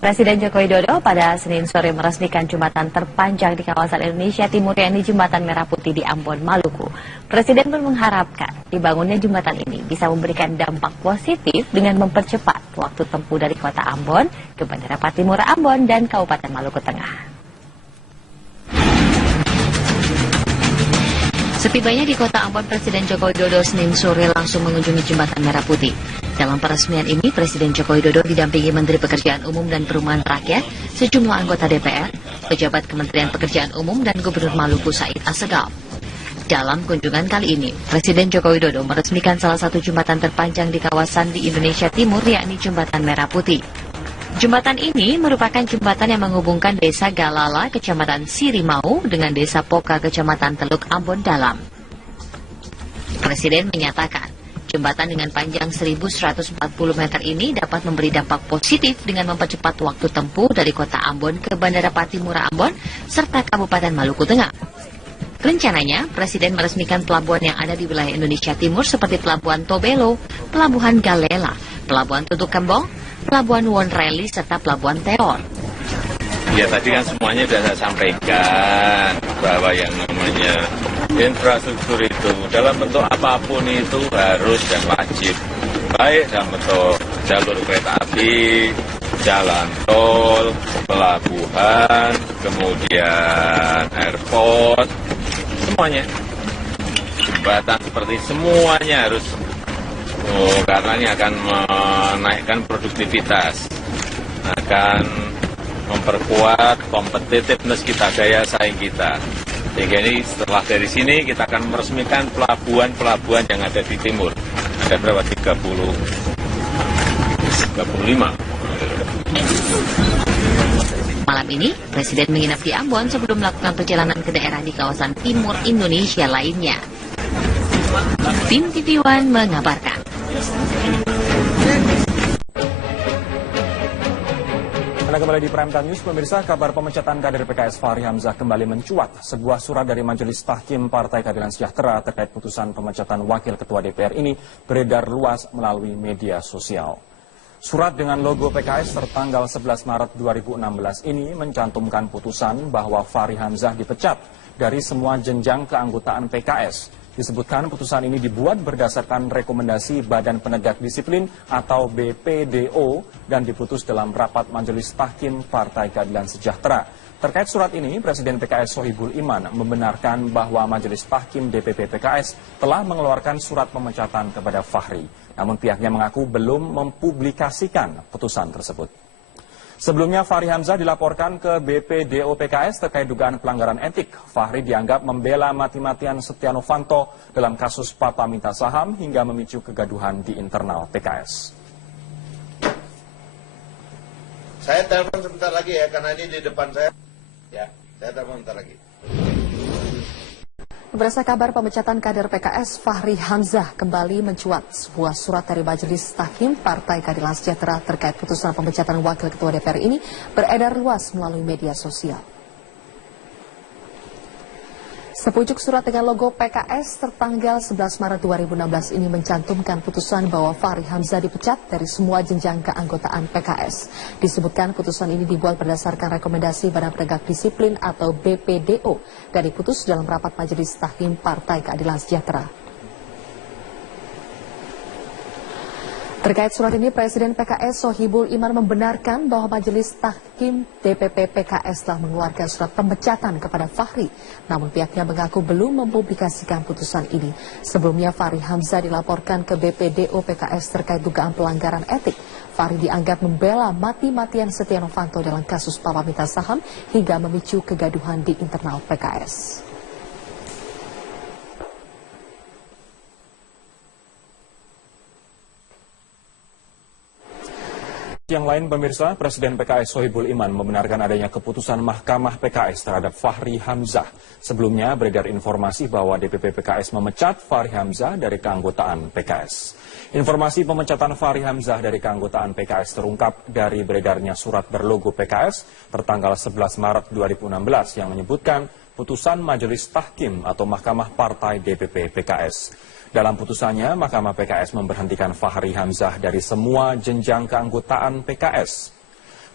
Presiden Joko Widodo pada Senin sore meresmikan jembatan terpanjang di kawasan Indonesia Timur, yakni Jembatan Merah Putih di Ambon, Maluku. Presiden pun mengharapkan dibangunnya jembatan ini bisa memberikan dampak positif dengan mempercepat waktu tempuh dari kota Ambon ke Bandara Patimura Ambon dan Kabupaten Maluku Tengah. Setibanya di kota Ambon, Presiden Joko Widodo Senin sore langsung mengunjungi Jembatan Merah Putih. Dalam peresmian ini, Presiden Joko Widodo didampingi Menteri Pekerjaan Umum dan Perumahan Rakyat, sejumlah anggota DPR, pejabat Kementerian Pekerjaan Umum, dan Gubernur Maluku Said Assegaf. Dalam kunjungan kali ini, Presiden Joko Widodo meresmikan salah satu jembatan terpanjang di kawasan di Indonesia Timur, yakni Jembatan Merah Putih. Jembatan ini merupakan jembatan yang menghubungkan Desa Galala, Kecamatan Sirimau, dengan Desa Poka, Kecamatan Teluk Ambon Dalam. Presiden menyatakan, jembatan dengan panjang 1.140 meter ini dapat memberi dampak positif dengan mempercepat waktu tempuh dari kota Ambon ke Bandara Patimura Ambon, serta Kabupaten Maluku Tengah. Rencananya, Presiden meresmikan pelabuhan yang ada di wilayah Indonesia Timur seperti Pelabuhan Tobelo, Pelabuhan Galela, Pelabuhan Tutuk Kembong, Pelabuhan Wonreli, serta Pelabuhan Teor. Ya, tadi kan semuanya sudah saya sampaikan bahwa yang namanya infrastruktur itu dalam bentuk apapun itu harus dan wajib. Baik dalam bentuk jalur kereta api, jalan tol, pelabuhan, kemudian airport, semuanya. Jembatan seperti semuanya harus, karena ini akan menaikkan produktivitas, akan memperkuat kompetitiveness kita, daya saing kita. Sehingga ini setelah dari sini kita akan meresmikan pelabuhan-pelabuhan yang ada di timur. Ada berapa? 35. Malam ini, Presiden menginap di Ambon sebelum melakukan perjalanan ke daerah di kawasan timur Indonesia lainnya. Tim TV One mengabarkan. Anda kembali di Prime Time News, pemirsa. Kabar pemecatan kader PKS Fahri Hamzah kembali mencuat. Sebuah surat dari Majelis Tahkim Partai Keadilan Sejahtera terkait putusan pemecatan Wakil Ketua DPR ini beredar luas melalui media sosial. Surat dengan logo PKS tertanggal 11 Maret 2016 ini mencantumkan putusan bahwa Fahri Hamzah dipecat dari semua jenjang keanggotaan PKS. Disebutkan putusan ini dibuat berdasarkan rekomendasi Badan Penegak Disiplin atau BPDO dan diputus dalam rapat Majelis Tahkim Partai Keadilan Sejahtera. Terkait surat ini, Presiden PKS Sohibul Iman membenarkan bahwa Majelis Tahkim DPP PKS telah mengeluarkan surat pemecatan kepada Fahri. Namun pihaknya mengaku belum mempublikasikan putusan tersebut. Sebelumnya Fahri Hamzah dilaporkan ke BPDO PKS terkait dugaan pelanggaran etik. Fahri dianggap membela mati-matian Setia Novanto dalam kasus Papa minta saham hingga memicu kegaduhan di internal PKS. Saya telepon sebentar lagi ya, karena ini di depan saya. Ya, saya telepon sebentar lagi. Berdasarkan kabar pemecatan kader PKS, Fahri Hamzah kembali mencuat. Sebuah surat dari Majelis Tahkim Partai Keadilan Sejahtera terkait putusan pemecatan Wakil Ketua DPR ini beredar luas melalui media sosial. Sepucuk surat dengan logo PKS tertanggal 11 Maret 2016 ini mencantumkan putusan bahwa Fahri Hamzah dipecat dari semua jenjang keanggotaan PKS. Disebutkan putusan ini dibuat berdasarkan rekomendasi Badan Penegak Disiplin atau BPDO dan diputus dalam rapat Majelis Tahkim Partai Keadilan Sejahtera. Terkait surat ini, Presiden PKS Sohibul Iman membenarkan bahwa Majelis Tahkim DPP PKS telah mengeluarkan surat pemecatan kepada Fahri. Namun pihaknya mengaku belum mempublikasikan putusan ini. Sebelumnya Fahri Hamzah dilaporkan ke BPDO PKS terkait dugaan pelanggaran etik. Fahri dianggap membela mati-matian Setia Novanto dalam kasus Papa minta saham hingga memicu kegaduhan di internal PKS. Yang lain, pemirsa, Presiden PKS Sohibul Iman membenarkan adanya keputusan Mahkamah PKS terhadap Fahri Hamzah. Sebelumnya beredar informasi bahwa DPP PKS memecat Fahri Hamzah dari keanggotaan PKS. Informasi pemecatan Fahri Hamzah dari keanggotaan PKS terungkap dari beredarnya surat berlogo PKS tertanggal 11 Maret 2016 yang menyebutkan putusan Majelis Tahkim atau Mahkamah Partai DPP PKS. Dalam putusannya, Mahkamah PKS memberhentikan Fahri Hamzah dari semua jenjang keanggotaan PKS.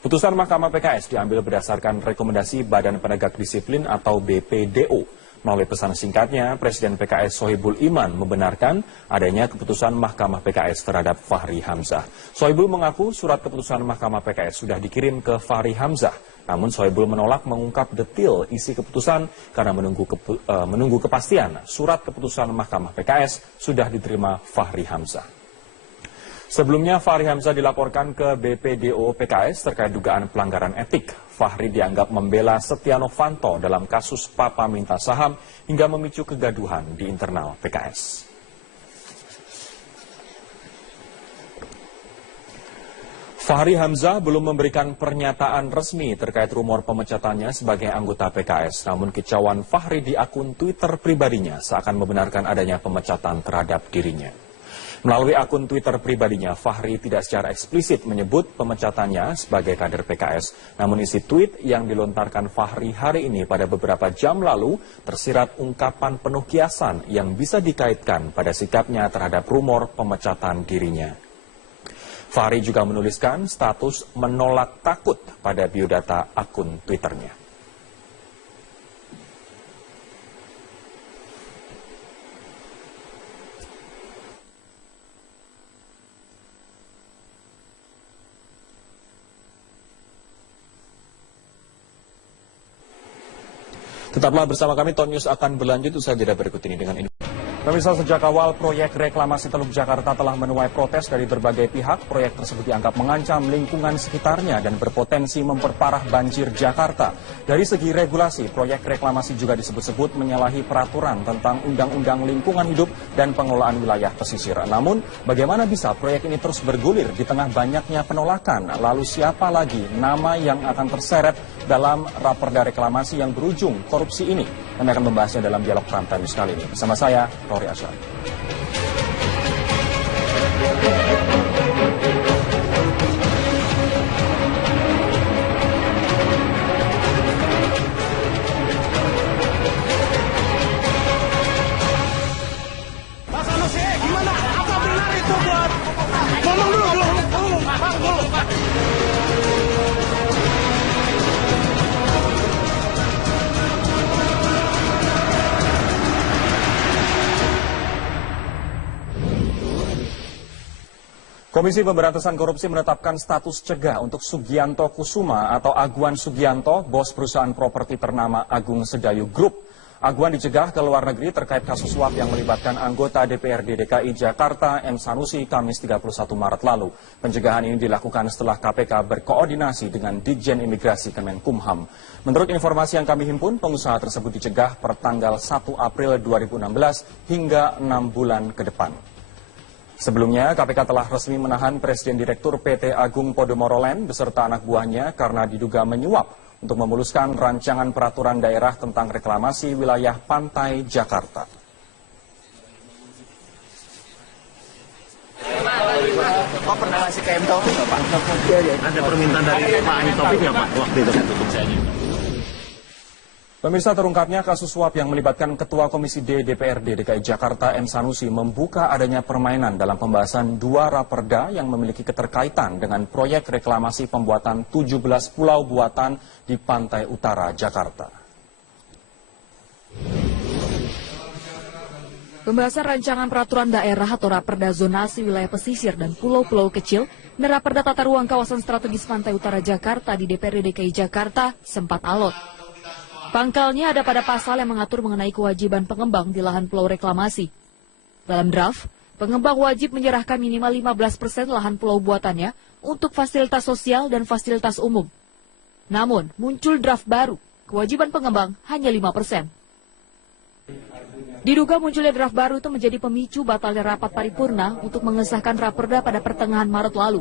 Putusan Mahkamah PKS diambil berdasarkan rekomendasi Badan Penegak Disiplin atau BPDO. Melalui pesan singkatnya, Presiden PKS Sohibul Iman membenarkan adanya keputusan Mahkamah PKS terhadap Fahri Hamzah. Sohibul mengaku surat keputusan Mahkamah PKS sudah dikirim ke Fahri Hamzah. Namun Sohibul menolak mengungkap detail isi keputusan karena menunggu kepastian surat keputusan Mahkamah PKS sudah diterima Fahri Hamzah. Sebelumnya Fahri Hamzah dilaporkan ke BPDO PKS terkait dugaan pelanggaran etik. Fahri dianggap membela Setia Novanto dalam kasus Papa minta saham hingga memicu kegaduhan di internal PKS. Fahri Hamzah belum memberikan pernyataan resmi terkait rumor pemecatannya sebagai anggota PKS. Namun kicauan Fahri di akun Twitter pribadinya seakan membenarkan adanya pemecatan terhadap dirinya. Melalui akun Twitter pribadinya, Fahri tidak secara eksplisit menyebut pemecatannya sebagai kader PKS. Namun isi tweet yang dilontarkan Fahri hari ini pada beberapa jam lalu tersirat ungkapan penuh kiasan yang bisa dikaitkan pada sikapnya terhadap rumor pemecatan dirinya. Fahri juga menuliskan status menolak takut pada biodata akun Twitternya. Tetaplah bersama kami, Ton News akan berlanjut usai jeda berikut ini dengan ini. Pemirsa, sejak awal proyek reklamasi Teluk Jakarta telah menuai protes dari berbagai pihak. Proyek tersebut dianggap mengancam lingkungan sekitarnya dan berpotensi memperparah banjir Jakarta. Dari segi regulasi, proyek reklamasi juga disebut-sebut menyalahi peraturan tentang Undang-Undang Lingkungan Hidup dan Pengelolaan Wilayah Pesisir. Namun, bagaimana bisa proyek ini terus bergulir di tengah banyaknya penolakan? Lalu siapa lagi nama yang akan terseret dalam raperda reklamasi yang berujung korupsi ini? Kami akan membahasnya dalam dialog Prime Time News kali ini. Bersama saya, Rory Asyari. Pak Sanusi, gimana? Apa benar itu buat? Ngomong dulu. Pak. Komisi Pemberantasan Korupsi menetapkan status cegah untuk Sugianto Kusuma atau Aguan Sugianto, bos perusahaan properti ternama Agung Sedayu Group. Aguan dicegah ke luar negeri terkait kasus suap yang melibatkan anggota DPRD DKI Jakarta M. Sanusi Kamis 31 Maret lalu. Pencegahan ini dilakukan setelah KPK berkoordinasi dengan Ditjen Imigrasi Kemenkumham. Menurut informasi yang kami himpun, pengusaha tersebut dicegah per tanggal 1 April 2016 hingga 6 bulan ke depan. Sebelumnya, KPK telah resmi menahan Presiden Direktur PT Agung Podomoro Land beserta anak buahnya karena diduga menyuap untuk memuluskan rancangan peraturan daerah tentang reklamasi wilayah pantai Jakarta. Pak pernah ngasih ke M. Taufik nggak, Pak? Ada permintaan dari Pak M. Taufik nggak, Pak? Waktu itu tutup saja. Pemirsa, terungkapnya kasus suap yang melibatkan Ketua Komisi D DPRD DKI Jakarta M. Sanusi membuka adanya permainan dalam pembahasan dua raperda yang memiliki keterkaitan dengan proyek reklamasi pembuatan 17 pulau buatan di pantai utara Jakarta. Pembahasan rancangan peraturan daerah atau raperda zonasi wilayah pesisir dan pulau-pulau kecil dan raperda tata ruang kawasan strategis pantai utara Jakarta di DPRD DKI Jakarta sempat alot. Pangkalnya ada pada pasal yang mengatur mengenai kewajiban pengembang di lahan pulau reklamasi. Dalam draft, pengembang wajib menyerahkan minimal 15% lahan pulau buatannya untuk fasilitas sosial dan fasilitas umum. Namun, muncul draft baru, kewajiban pengembang hanya 5%. Diduga munculnya draft baru itu menjadi pemicu batalnya rapat paripurna untuk mengesahkan raperda pada pertengahan Maret lalu.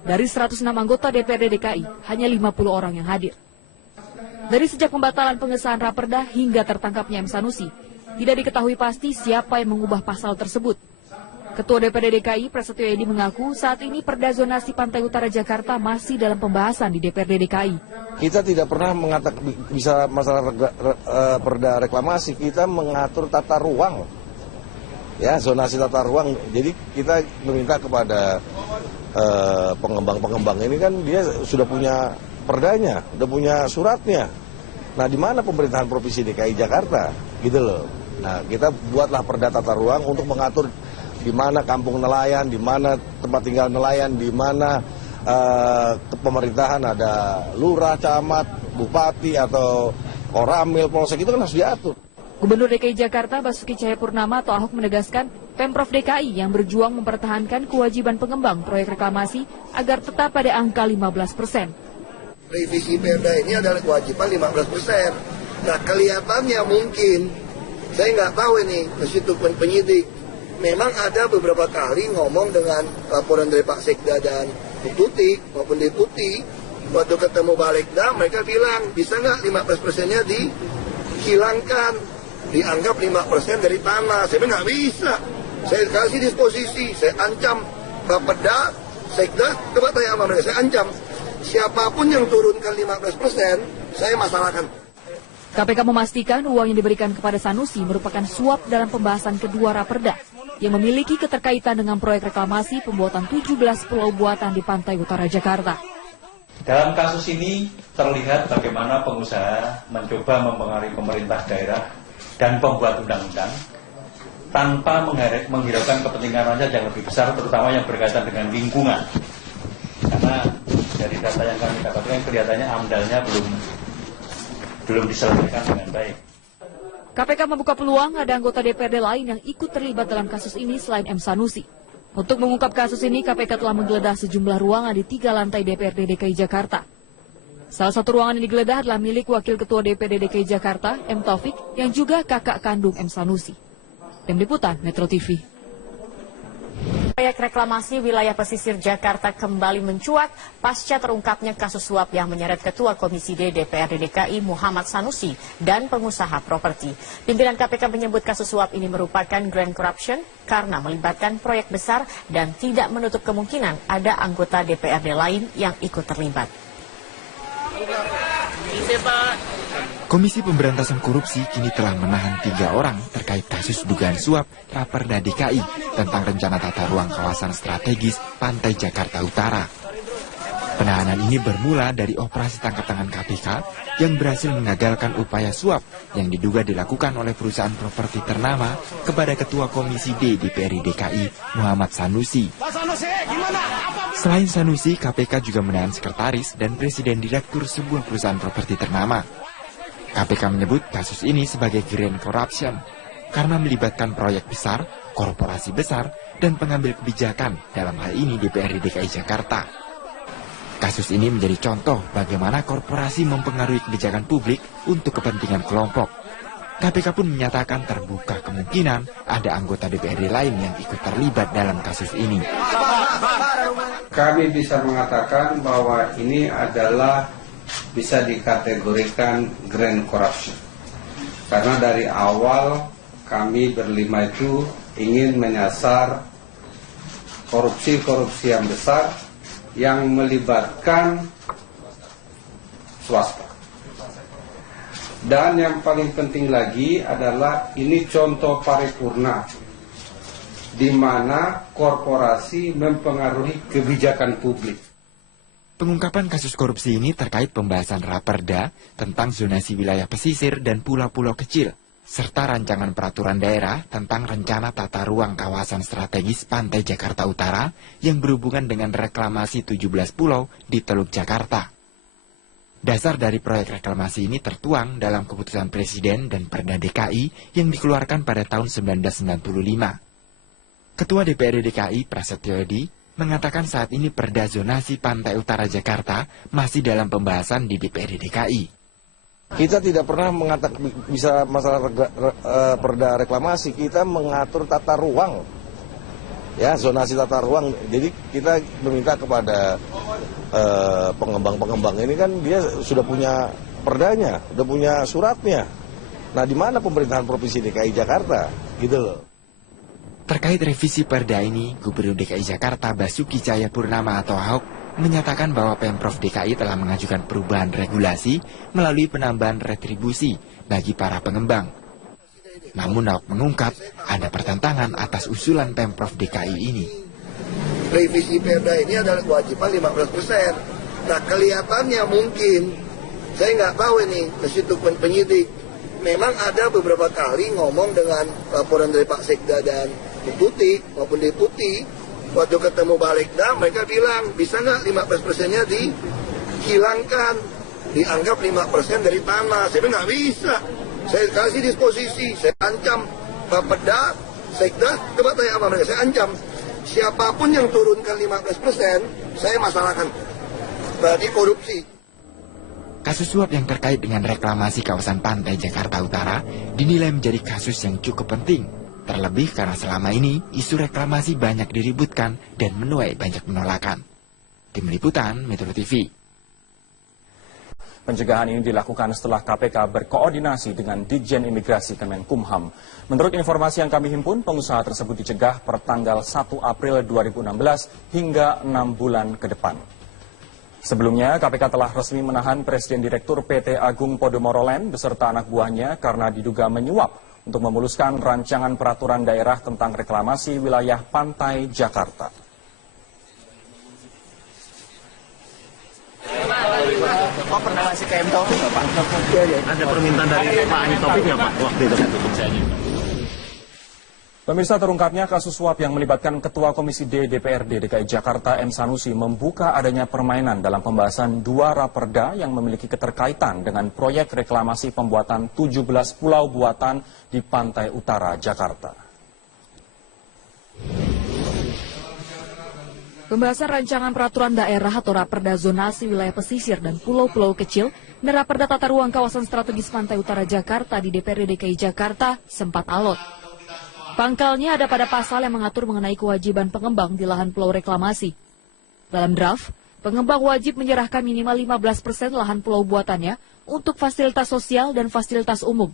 Dari 106 anggota DPRD DKI, hanya 50 orang yang hadir. Dari sejak pembatalan pengesahan raperda hingga tertangkapnya M. Sanusi, tidak diketahui pasti siapa yang mengubah pasal tersebut. Ketua DPRD DKI Prasetyo Edy mengaku saat ini perda zonasi pantai utara Jakarta masih dalam pembahasan di DPRD DKI. Kita tidak pernah mengatakan bisa masalah perda reklamasi, kita mengatur tata ruang. Ya, zonasi tata ruang. Jadi kita meminta kepada pengembang-pengembang ini kan dia sudah punya perdanya, sudah punya suratnya. Nah, di mana pemerintahan Provinsi DKI Jakarta, gitu loh. Nah, kita buatlah perda tata ruang untuk mengatur di mana kampung nelayan, di mana tempat tinggal nelayan, di mana pemerintahan ada lurah, camat, bupati atau koramil, polsek, itu kan harus diatur. Gubernur DKI Jakarta Basuki Cahayapurnama atau Ahok menegaskan Pemprov DKI yang berjuang mempertahankan kewajiban pengembang proyek reklamasi agar tetap pada angka 15%. Revisi perda ini adalah kewajiban 15%. Nah, kelihatannya mungkin, saya nggak tahu ini, meskipun penyidik, memang ada beberapa kali ngomong dengan laporan dari Pak Sekda dan Bu Tuti maupun Deputi, waktu ketemu Balegda mereka bilang bisa nggak 15%-nya dihilangkan, dianggap 5% dari tanah. Saya bilang nggak bisa, saya kasih disposisi, saya ancam Bapeda, Sekda, coba tanya sama mereka, saya ancam siapapun yang turunkan 15%, saya masalahkan. KPK memastikan uang yang diberikan kepada Sanusi merupakan suap dalam pembahasan kedua raperda yang memiliki keterkaitan dengan proyek reklamasi pembuatan 17 pulau buatan di pantai utara Jakarta. Dalam kasus ini terlihat bagaimana pengusaha mencoba mempengaruhi pemerintah daerah dan pembuat undang-undang tanpa menghiraukan kepentingan rakyat yang lebih besar, terutama yang berkaitan dengan lingkungan. Karena dari data yang kami dapatkan kelihatannya amdalnya belum diselesaikan dengan baik. KPK membuka peluang ada anggota DPRD lain yang ikut terlibat dalam kasus ini selain M. Sanusi. Untuk mengungkap kasus ini, KPK telah menggeledah sejumlah ruangan di 3 lantai DPRD DKI Jakarta. Salah satu ruangan yang digeledah adalah milik Wakil Ketua DPRD DKI Jakarta, M. Taufik, yang juga kakak kandung M. Sanusi. Tim Liputan, Metro TV. Proyek reklamasi wilayah pesisir Jakarta kembali mencuat pasca terungkapnya kasus suap yang menyeret Ketua Komisi D DPRD DKI Muhammad Sanusi dan pengusaha properti. Pimpinan KPK menyebut kasus suap ini merupakan grand corruption karena melibatkan proyek besar dan tidak menutup kemungkinan ada anggota DPRD lain yang ikut terlibat. Komisi Pemberantasan Korupsi kini telah menahan 3 orang terkait kasus dugaan suap Raperda DKI tentang rencana tata ruang kawasan strategis Pantai Jakarta Utara. Penahanan ini bermula dari operasi tangkap tangan KPK yang berhasil mengagalkan upaya suap yang diduga dilakukan oleh perusahaan properti ternama kepada Ketua Komisi D DPRD DKI Muhammad Sanusi. Selain Sanusi, KPK juga menahan sekretaris dan presiden direktur sebuah perusahaan properti ternama. KPK menyebut kasus ini sebagai grand corruption karena melibatkan proyek besar, korporasi besar, dan pengambil kebijakan dalam hal ini DPRD DKI Jakarta. Kasus ini menjadi contoh bagaimana korporasi mempengaruhi kebijakan publik untuk kepentingan kelompok. KPK pun menyatakan terbuka kemungkinan ada anggota DPRD lain yang ikut terlibat dalam kasus ini. Kami bisa mengatakan bahwa ini adalah bisa dikategorikan grand corruption. Karena dari awal kami berlima itu ingin menyasar korupsi-korupsi yang besar yang melibatkan swasta. Dan yang paling penting lagi adalah ini contoh paripurna di mana korporasi mempengaruhi kebijakan publik. Pengungkapan kasus korupsi ini terkait pembahasan Raperda tentang zonasi wilayah pesisir dan pulau-pulau kecil, serta rancangan peraturan daerah tentang rencana tata ruang kawasan strategis Pantai Jakarta Utara yang berhubungan dengan reklamasi 17 pulau di Teluk Jakarta. Dasar dari proyek reklamasi ini tertuang dalam keputusan Presiden dan Perda DKI yang dikeluarkan pada tahun 1995. Ketua DPRD DKI Prasetyo Edy mengatakan saat ini perda zonasi Pantai Utara Jakarta masih dalam pembahasan di DPRD DKI. Kita tidak pernah bisa masalah perda reklamasi, kita mengatur tata ruang. Ya, zonasi tata ruang. Jadi kita meminta kepada pengembang-pengembang ini kan dia sudah punya perdanya, sudah punya suratnya. Nah, di mana pemerintahan Provinsi DKI Jakarta? Gitu loh. Terkait revisi perda ini, Gubernur DKI Jakarta Basuki Cahayapurnama atau Ahok menyatakan bahwa Pemprov DKI telah mengajukan perubahan regulasi melalui penambahan retribusi bagi para pengembang. Namun Ahok mengungkap ada pertentangan atas usulan Pemprov DKI ini. Revisi Perda ini adalah kewajiban 15%. Nah, kelihatannya mungkin, saya nggak tahu ini, mesitu penyidik. Memang ada beberapa kali ngomong dengan laporan dari Pak Sekda dan Deputi maupun Deputi. Waktu ketemu Balegda, mereka bilang, bisa nggak 15%-nya dihilangkan, dianggap 5% dari tanah. Saya bilang nggak bisa. Saya kasih disposisi, saya ancam Bapeda, Sekda, coba tanya sama mereka, saya ancam. Siapapun yang turunkan 15%, saya masalahkan. Berarti korupsi. Kasus suap yang terkait dengan reklamasi kawasan pantai Jakarta Utara dinilai menjadi kasus yang cukup penting. Terlebih karena selama ini isu reklamasi banyak diributkan dan menuai banyak penolakan. Tim Liputan Metro TV. Pencegahan ini dilakukan setelah KPK berkoordinasi dengan Ditjen Imigrasi Kemenkumham. Menurut informasi yang kami himpun, pengusaha tersebut dicegah per tanggal 1 April 2016 hingga 6 bulan ke depan. Sebelumnya, KPK telah resmi menahan Presiden Direktur PT Agung Podomoro Land beserta anak buahnya karena diduga menyuap untuk memuluskan rancangan peraturan daerah tentang reklamasi wilayah pantai Jakarta. Oh, pernah ngasih ke M Taufik nggak, Pak? Ada permintaan dari Pak M Taufik nggak, Pak? Waktu itu. Pemirsa, terungkapnya kasus suap yang melibatkan Ketua Komisi D DPRD DKI Jakarta M Sanusi membuka adanya permainan dalam pembahasan 2 raperda yang memiliki keterkaitan dengan proyek reklamasi pembuatan 17 pulau buatan di pantai utara Jakarta. Pembahasan rancangan peraturan daerah atau raperda zonasi wilayah pesisir dan pulau-pulau kecil dan raperda tata ruang kawasan strategis pantai utara Jakarta di DPRD DKI Jakarta sempat alot. Pangkalnya ada pada pasal yang mengatur mengenai kewajiban pengembang di lahan pulau reklamasi. Dalam draft, pengembang wajib menyerahkan minimal 15% lahan pulau buatannya untuk fasilitas sosial dan fasilitas umum.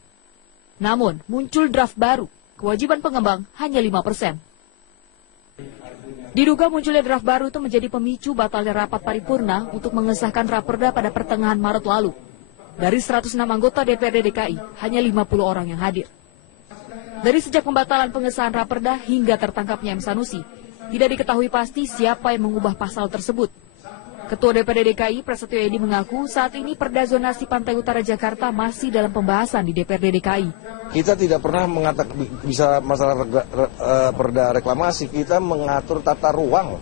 Namun, muncul draft baru, kewajiban pengembang hanya 5%. Diduga munculnya draft baru itu menjadi pemicu batalnya rapat paripurna untuk mengesahkan raperda pada pertengahan Maret lalu. Dari 106 anggota DPRD DKI, hanya 50 orang yang hadir. Dari sejak pembatalan pengesahan raperda hingga tertangkapnya M Sanusi, tidak diketahui pasti siapa yang mengubah pasal tersebut. Ketua DPRD DKI Prasetyo Edi mengaku saat ini perda zonasi pantai utara Jakarta masih dalam pembahasan di DPRD DKI. Kita tidak pernah mengatakan bisa masalah perda reklamasi, kita mengatur tata ruang.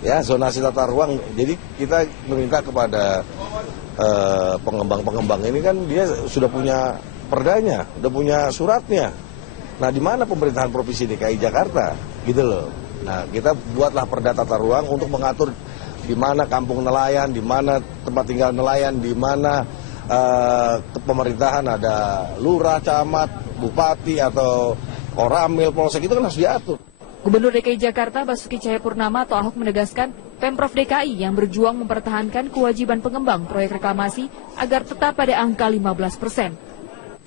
Ya, zonasi tata ruang. Jadi kita meminta kepada pengembang-pengembang ini kan dia sudah punya perdanya, udah punya suratnya. Nah, di mana pemerintahan Provinsi DKI Jakarta? Gitu loh. Nah, kita buatlah perda tata ruang untuk mengatur di mana kampung nelayan, di mana tempat tinggal nelayan, di mana pemerintahan ada lurah, camat, bupati atau koramil, polsek, itu kan harus diatur. Gubernur DKI Jakarta Basuki Cahayapurnama atau Ahok menegaskan Pemprov DKI yang berjuang mempertahankan kewajiban pengembang proyek reklamasi agar tetap pada angka 15%.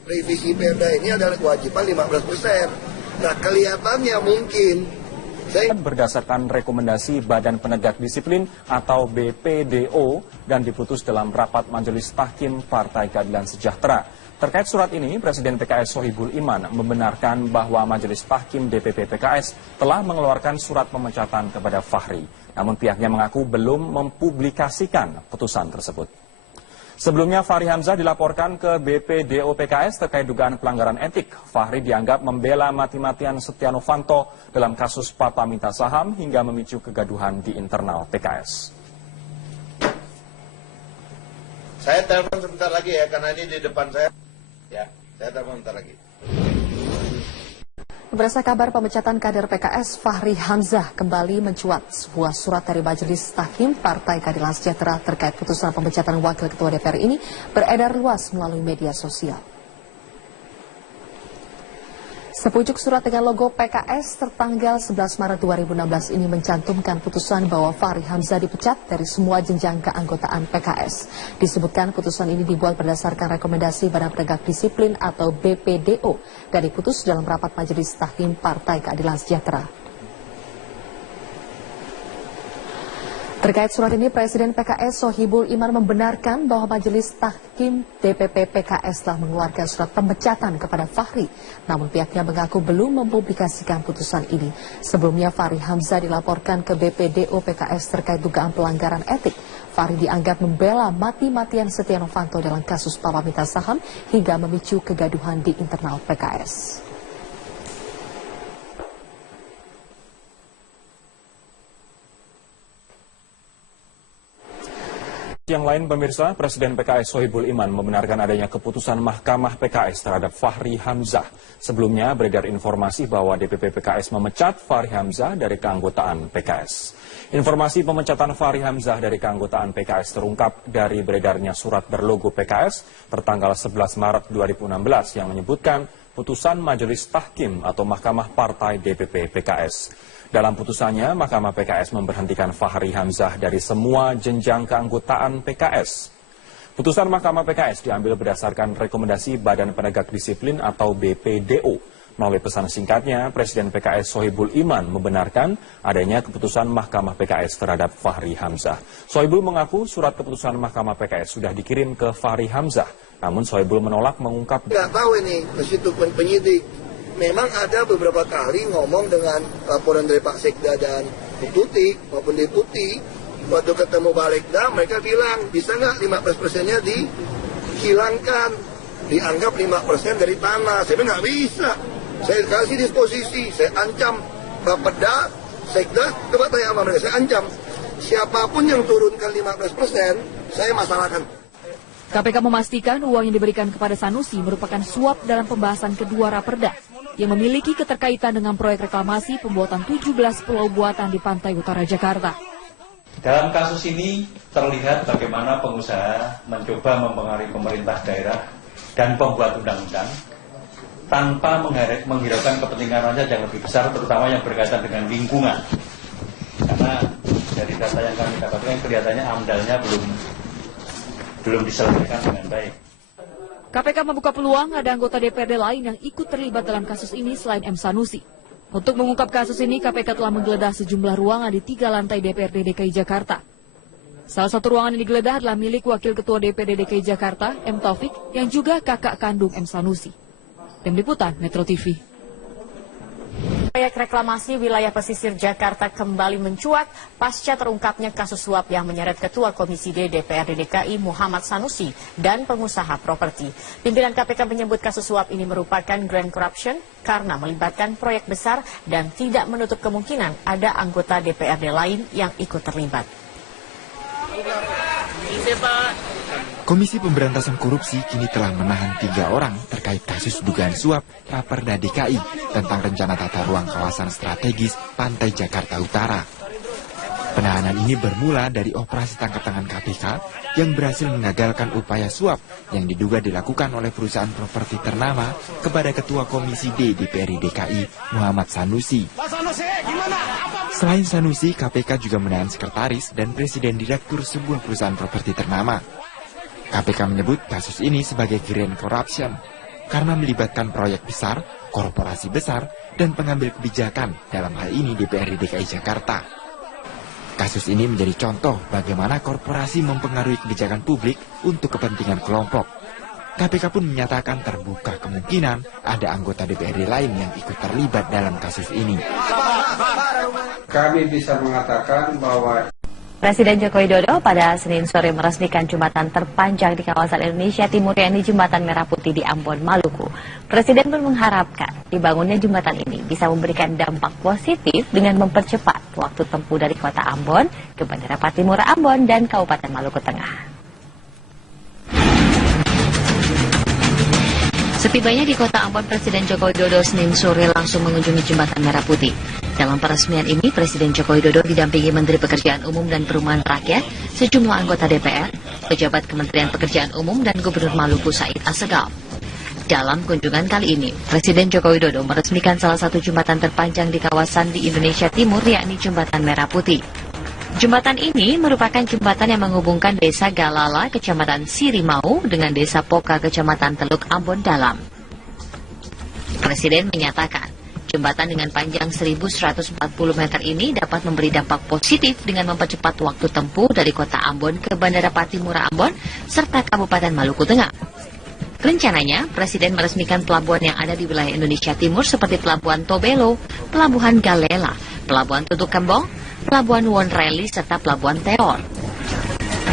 Revisi Perda ini adalah kewajiban 15%. Nah, kelihatannya mungkin berdasarkan rekomendasi Badan Penegak Disiplin atau BPDO dan diputus dalam rapat Majelis Tahkim Partai Keadilan Sejahtera. Terkait surat ini, Presiden PKS Sohibul Iman membenarkan bahwa Majelis Tahkim DPP PKS telah mengeluarkan surat pemecatan kepada Fahri. Namun pihaknya mengaku belum mempublikasikan putusan tersebut. Sebelumnya Fahri Hamzah dilaporkan ke BPDO PKS terkait dugaan pelanggaran etik. Fahri dianggap membela mati-matian Setia Novanto dalam kasus Papa minta saham hingga memicu kegaduhan di internal PKS. Saya telepon sebentar lagi ya, karena ini di depan saya. Ya, saya telepon sebentar lagi. Berdasarkan kabar pemecatan kader PKS, Fahri Hamzah kembali mencuat. Sebuah surat dari Majelis Tahkim Partai Keadilan Sejahtera terkait putusan pemecatan Wakil Ketua DPR ini beredar luas melalui media sosial. Sepucuk surat dengan logo PKS tertanggal 11 Maret 2016 ini mencantumkan putusan bahwa Fahri Hamzah dipecat dari semua jenjang keanggotaan PKS. Disebutkan putusan ini dibuat berdasarkan rekomendasi Badan Penegak Disiplin atau BPDO dan diputus dalam rapat Majelis Tahkim Partai Keadilan Sejahtera. Terkait surat ini, Presiden PKS Sohibul Iman membenarkan bahwa Majelis Tahkim DPP PKS telah mengeluarkan surat pemecatan kepada Fahri. Namun pihaknya mengaku belum mempublikasikan putusan ini. Sebelumnya Fahri Hamzah dilaporkan ke BPDO PKS terkait dugaan pelanggaran etik. Fahri dianggap membela mati-matian Setia Novanto dalam kasus pemamitan saham hingga memicu kegaduhan di internal PKS. Yang lain pemirsa, Presiden PKS Sohibul Iman membenarkan adanya keputusan Mahkamah PKS terhadap Fahri Hamzah. Sebelumnya beredar informasi bahwa DPP PKS memecat Fahri Hamzah dari keanggotaan PKS. Informasi pemecatan Fahri Hamzah dari keanggotaan PKS terungkap dari beredarnya surat berlogo PKS tertanggal 11 Maret 2016 yang menyebutkan putusan Majelis Tahkim atau Mahkamah Partai DPP PKS. Dalam putusannya, Mahkamah PKS memberhentikan Fahri Hamzah dari semua jenjang keanggotaan PKS. Putusan Mahkamah PKS diambil berdasarkan rekomendasi Badan Penegak Disiplin atau BPDO. Melalui pesan singkatnya, Presiden PKS Sohibul Iman membenarkan adanya keputusan Mahkamah PKS terhadap Fahri Hamzah. Sohibul mengaku surat keputusan Mahkamah PKS sudah dikirim ke Fahri Hamzah. Namun Sohibul menolak mengungkap. Nggak tahu ini, meskipun penyidik. Memang ada beberapa kali ngomong dengan laporan dari Pak Sekda dan Tuti maupun Deputi. Waktu ketemu Balegda, mereka bilang, bisa nggak 15%-nya dihilangkan? Dianggap 5% dari tanah. Saya bilang nggak bisa. Saya kasih disposisi, saya ancam Bapeda, Sekda, coba tanya sama mereka, saya ancam. Siapapun yang turunkan 15%, saya masalahkan. KPK memastikan uang yang diberikan kepada Sanusi merupakan suap dalam pembahasan kedua Raperda yang memiliki keterkaitan dengan proyek reklamasi pembuatan 17 pulau buatan di pantai utara Jakarta. Dalam kasus ini terlihat bagaimana pengusaha mencoba mempengaruhi pemerintah daerah dan pembuat undang-undang tanpa menghiraukan kepentingan rakyat yang lebih besar, terutama yang berkaitan dengan lingkungan. Karena dari data yang kami dapatkan kelihatannya AMDAL-nya belum diselesaikan dengan baik. KPK membuka peluang ada anggota DPRD lain yang ikut terlibat dalam kasus ini selain M. Sanusi. Untuk mengungkap kasus ini, KPK telah menggeledah sejumlah ruangan di 3 lantai DPRD DKI Jakarta. Salah satu ruangan yang digeledah adalah milik Wakil Ketua DPRD DKI Jakarta, M. Taufik, yang juga kakak kandung M. Sanusi. Tim Liputan, Metro TV. Proyek reklamasi wilayah pesisir Jakarta kembali mencuat pasca terungkapnya kasus suap yang menyeret Ketua Komisi D DPRD DKI Muhammad Sanusi dan pengusaha properti. Pimpinan KPK menyebut kasus suap ini merupakan grand corruption karena melibatkan proyek besar dan tidak menutup kemungkinan ada anggota DPRD lain yang ikut terlibat. Komisi Pemberantasan Korupsi kini telah menahan 3 orang terkait kasus dugaan suap Raperda DKI tentang rencana tata ruang kawasan strategis Pantai Jakarta Utara. Penahanan ini bermula dari operasi tangkap tangan KPK yang berhasil mengagalkan upaya suap yang diduga dilakukan oleh perusahaan properti ternama kepada Ketua Komisi D DPRD DKI Muhammad Sanusi. Selain Sanusi, KPK juga menahan sekretaris dan presiden direktur sebuah perusahaan properti ternama. KPK menyebut kasus ini sebagai grand corruption karena melibatkan proyek besar, korporasi besar, dan pengambil kebijakan dalam hal ini DPRD DKI Jakarta. Kasus ini menjadi contoh bagaimana korporasi mempengaruhi kebijakan publik untuk kepentingan kelompok. KPK pun menyatakan terbuka kemungkinan ada anggota DPRD lain yang ikut terlibat dalam kasus ini. Kami bisa mengatakan bahwa Presiden Joko Widodo pada Senin sore meresmikan jembatan terpanjang di kawasan Indonesia Timur, yakni Jembatan Merah Putih di Ambon, Maluku. Presiden pun mengharapkan dibangunnya jembatan ini bisa memberikan dampak positif dengan mempercepat waktu tempuh dari kota Ambon ke Bandara Patimura Ambon dan Kabupaten Maluku Tengah. Setibanya di kota Ambon, Presiden Joko Widodo Senin sore langsung mengunjungi Jembatan Merah Putih. Dalam peresmian ini, Presiden Joko Widodo didampingi Menteri Pekerjaan Umum dan Perumahan Rakyat, sejumlah anggota DPR, pejabat Kementerian Pekerjaan Umum, dan Gubernur Maluku Said Assegaf. Dalam kunjungan kali ini, Presiden Joko Widodo meresmikan salah satu jembatan terpanjang di kawasan di Indonesia Timur, yakni Jembatan Merah Putih. Jembatan ini merupakan jembatan yang menghubungkan Desa Galala, Kecamatan Sirimau, dengan Desa Poka, Kecamatan Teluk Ambon Dalam. Presiden menyatakan, Jembatan dengan panjang 1.140 meter ini dapat memberi dampak positif dengan mempercepat waktu tempuh dari kota Ambon ke Bandara Patimura Ambon serta Kabupaten Maluku Tengah. Rencananya, Presiden meresmikan pelabuhan yang ada di wilayah Indonesia Timur seperti Pelabuhan Tobelo, Pelabuhan Galela, Pelabuhan Tutuk Kembong, Pelabuhan Wonreli, serta Pelabuhan Teor.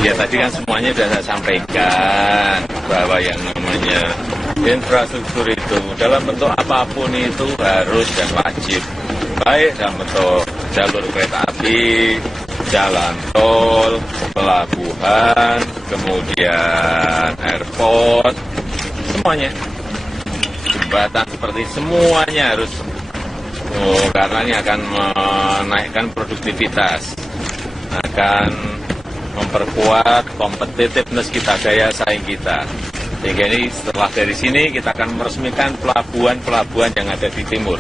Ya tadi kan semuanya sudah saya sampaikan bahwa yang namanya infrastruktur itu dalam bentuk apapun itu harus dan wajib. Baik dalam bentuk jalur kereta api, jalan tol, pelabuhan, kemudian airport, semuanya. Jembatan seperti semuanya harus, karena ini akan menaikkan produktivitas, akan memperkuat kompetitiveness kita, daya saing kita. Sehingga ini setelah dari sini kita akan meresmikan pelabuhan-pelabuhan yang ada di timur.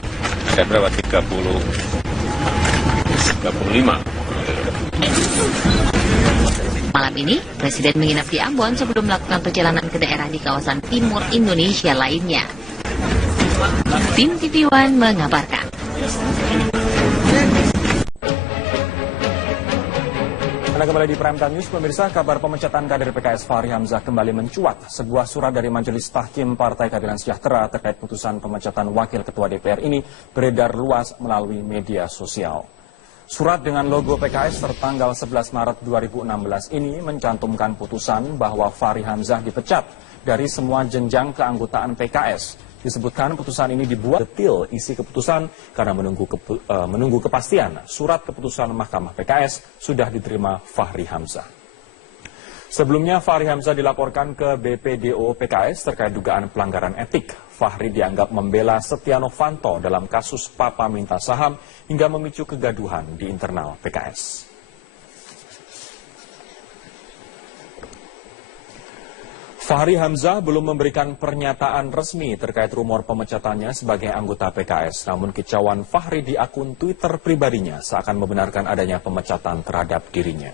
Ada berapa? 35. Malam ini, Presiden menginap di Ambon sebelum melakukan perjalanan ke daerah di kawasan timur Indonesia lainnya. Tim TV One mengabarkan. Anda kembali di Prime Time News, pemirsa. Kabar pemecatan kader PKS Fahri Hamzah kembali mencuat. Sebuah surat dari Majelis Tahkim Partai Keadilan Sejahtera terkait putusan pemecatan Wakil Ketua DPR ini beredar luas melalui media sosial. Surat dengan logo PKS tertanggal 11 Maret 2016 ini mencantumkan putusan bahwa Fahri Hamzah dipecat dari semua jenjang keanggotaan PKS. Disebutkan putusan ini dibuat detail isi keputusan karena menunggu kepastian surat keputusan Mahkamah PKS sudah diterima Fahri Hamzah. Sebelumnya Fahri Hamzah dilaporkan ke BPDO PKS terkait dugaan pelanggaran etik. Fahri dianggap membela Setia Novanto dalam kasus Papa minta saham hingga memicu kegaduhan di internal PKS. Fahri Hamzah belum memberikan pernyataan resmi terkait rumor pemecatannya sebagai anggota PKS. Namun kicauan Fahri di akun Twitter pribadinya seakan membenarkan adanya pemecatan terhadap dirinya.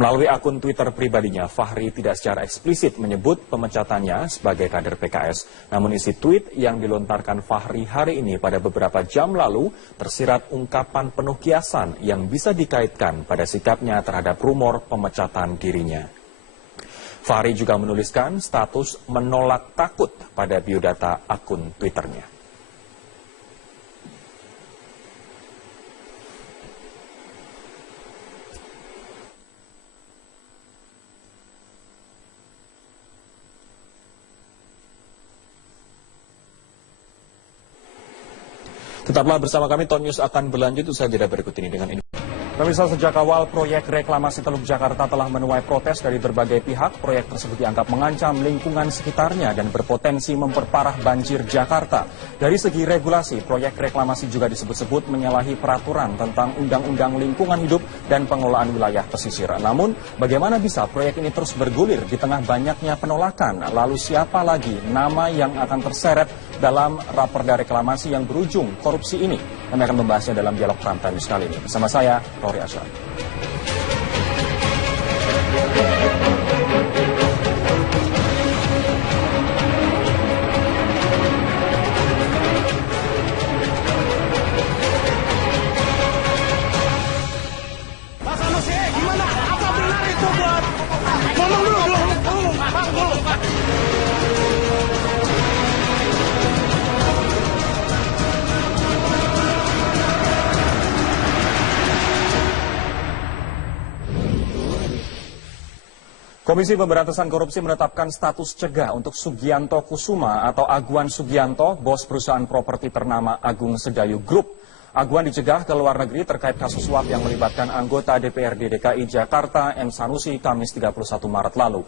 Melalui akun Twitter pribadinya, Fahri tidak secara eksplisit menyebut pemecatannya sebagai kader PKS. Namun isi tweet yang dilontarkan Fahri hari ini pada beberapa jam lalu tersirat ungkapan penuh kiasan yang bisa dikaitkan pada sikapnya terhadap rumor pemecatan dirinya. Fahri juga menuliskan status menolak takut pada biodata akun Twitternya. Tetaplah bersama kami, Ton News akan berlanjut usai jeda berikut ini dengan ini. Pemirsa, sejak awal proyek reklamasi Teluk Jakarta telah menuai protes dari berbagai pihak. Proyek tersebut dianggap mengancam lingkungan sekitarnya dan berpotensi memperparah banjir Jakarta. Dari segi regulasi, proyek reklamasi juga disebut-sebut menyalahi peraturan tentang Undang-Undang Lingkungan Hidup dan Pengelolaan Wilayah Pesisir. Namun, bagaimana bisa proyek ini terus bergulir di tengah banyaknya penolakan? Lalu siapa lagi nama yang akan terseret dalam raperda reklamasi yang berujung korupsi ini? Kami akan membahasnya dalam dialog Prime Time News kali ini. Bersama saya, Rory Asyar. Pak Sanusi, gimana? Apa benar itu buat? Ngomong dulu. Pak, dulu. Komisi Pemberantasan Korupsi menetapkan status cegah untuk Sugianto Kusuma atau Aguan Sugianto, bos perusahaan properti ternama Agung Sedayu Group. Aguan dicegah ke luar negeri terkait kasus suap yang melibatkan anggota DPRD DKI Jakarta M. Sanusi Kamis 31 Maret lalu.